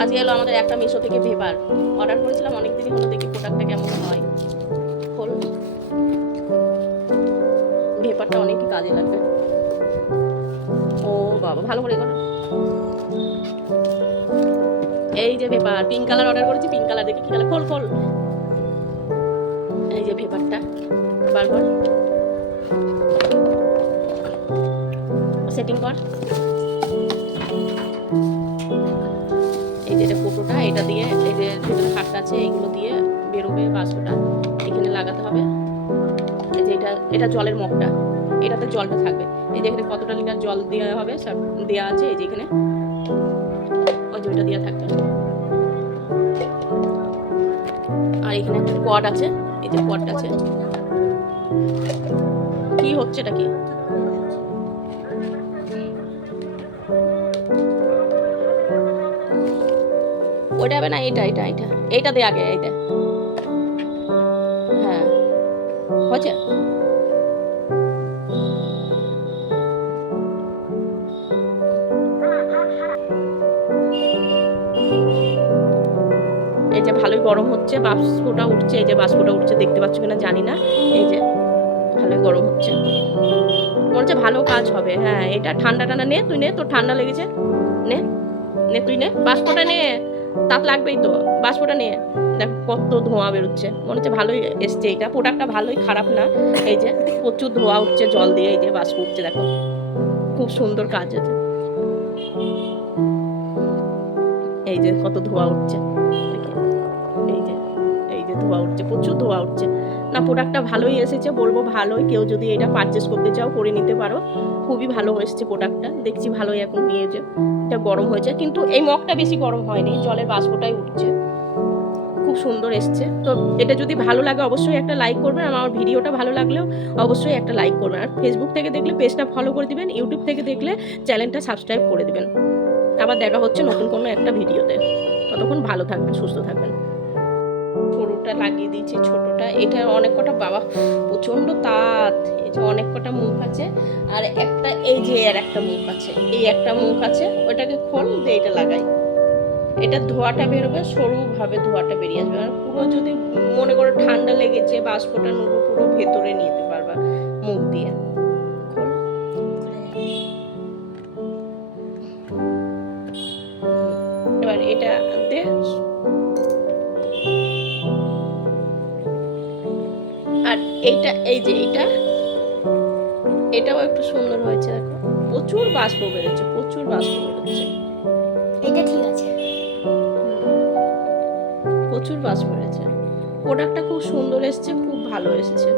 আজকে এলো আমাদের একটা মিশো থেকে ভেপার অর্ডার করেছিলাম, অনেকদিনই হলো, দেখি প্রোডাক্টটা কেমন হয়। খোল, ভেপারটা অনেকই কাজে লাগবে। ও বাবা, ভালো করে করো। এই যে ভেপার, পিঙ্ক কালার অর্ডার করেছি, পিঙ্ক কালার দেখি কি কালার। খোল খোল, এই যে ভেপারটা, বারবার সেটিং কর। এই যে এটা ফটোটা, এটা দিয়ে এই যে ভিতরে হাটটা আছে, এইগুলো দিয়ে বেরোবে বাক্সটা, এখানে লাগাতে হবে। এই যে এটা এটা জলের মগটা, এটাতে জলটা থাকবে। এই যে এখানে কতটা লিটার জল দেওয়া হবে সব দেওয়া আছে, এই যে এখানে ওই যে ওইটা দেওয়া থাকবে। আর এখানে একটা কোয়াড আছে, এই যে কোয়াডটা আছে। কি হচ্ছে এটা কি? ওইটা হবে না, এটা এটা এটা এইটা দে আগে, এইটা। হ্যাঁ, হচ্ছে। এই যে ভালোই গরম হচ্ছে, বাষ্পটা উঠছে, এই যে বাষ্পটা উঠছে, দেখতে পাচ্ছ কিনা জানি না। এই যে ভালোই গরম হচ্ছে, মনে হচ্ছে ভালো কাজ হবে। হ্যাঁ, এটা ঠান্ডা ঠান্ডা নে, তুই নে, তোর ঠান্ডা লেগেছে, নে নে তুই নে, বাষ্পটা নে, তাপ লাগবেই তো, বাষ্পটা নে। দেখ কত ধোঁয়া বেরোচ্ছে, মনে হচ্ছে ভালোই এসছে, এটা প্রোডাক্টটা ভালোই, খারাপ না। এই যে প্রচুর ধোঁয়া উঠছে জল দিয়ে, এই যে বাষ্প উঠছে, দেখো খুব সুন্দর কাজ আছে। এই যে কত ধোঁয়া উঠছে, এই যে এই যে ধোঁয়া উঠছে, প্রচুর ধোঁয়া উঠছে। না, প্রোডাক্টটা ভালোই এসেছে, বলবো ভালোই। কেউ যদি এটা পারচেস করতে চাও করে নিতে পারো, খুবই ভালো এসেছে প্রোডাক্টটা, দেখছি ভালোই এখন নিয়ে যে। এটা গরম হয়েছে, কিন্তু এই মগটা বেশি গরম হয়নি, জলের বাষ্পটাই উঠছে, খুব সুন্দর এসছে। তো এটা যদি ভালো লাগে অবশ্যই একটা লাইক করবেন, আমার ভিডিওটা ভালো লাগলেও অবশ্যই একটা লাইক করবেন। আর ফেসবুক থেকে দেখলে পেজটা ফলো করে দিবেন, ইউটিউব থেকে দেখলে চ্যানেলটা সাবস্ক্রাইব করে দিবেন। আবার দেখা হচ্ছে নতুন কোনো একটা ভিডিওতে, ততক্ষণ ভালো থাকবেন, সুস্থ থাকবেন। সরুটা লাগিয়ে দিয়েছি, ছোটটা, এটা অনেক কটা, বাবা প্রচন্ড তাত, এই যে অনেক কটা মুখ আছে। আর একটা এই যে আর একটা মুখ আছে, এই একটা মুখ আছে, ওইটাকে খোল দিয়ে এটা লাগাই। এটা ধোঁয়াটা বেরোবে, সরুভাবে ধোঁয়াটা বেরিয়ে আসবে। আর পুরো যদি মনে করো ঠান্ডা লেগেছে, বাষ্পটা নেবো, পুরো ভেতরে নিতে পারবা মুখ দিয়ে। খোল, এবার এটা দে। আর এইটা, এই যে এইটা, এটাও একটু সুন্দর হয়েছে, দেখো প্রচুর বাষ্প বেরোচ্ছে, প্রচুর বাষ্প বেরোচ্ছে। এটা ঠিক আছে, প্রচুর বাষ্প বেরোচ্ছে, প্রোডাক্টটা খুব সুন্দর এসছে, খুব ভালো এসেছে।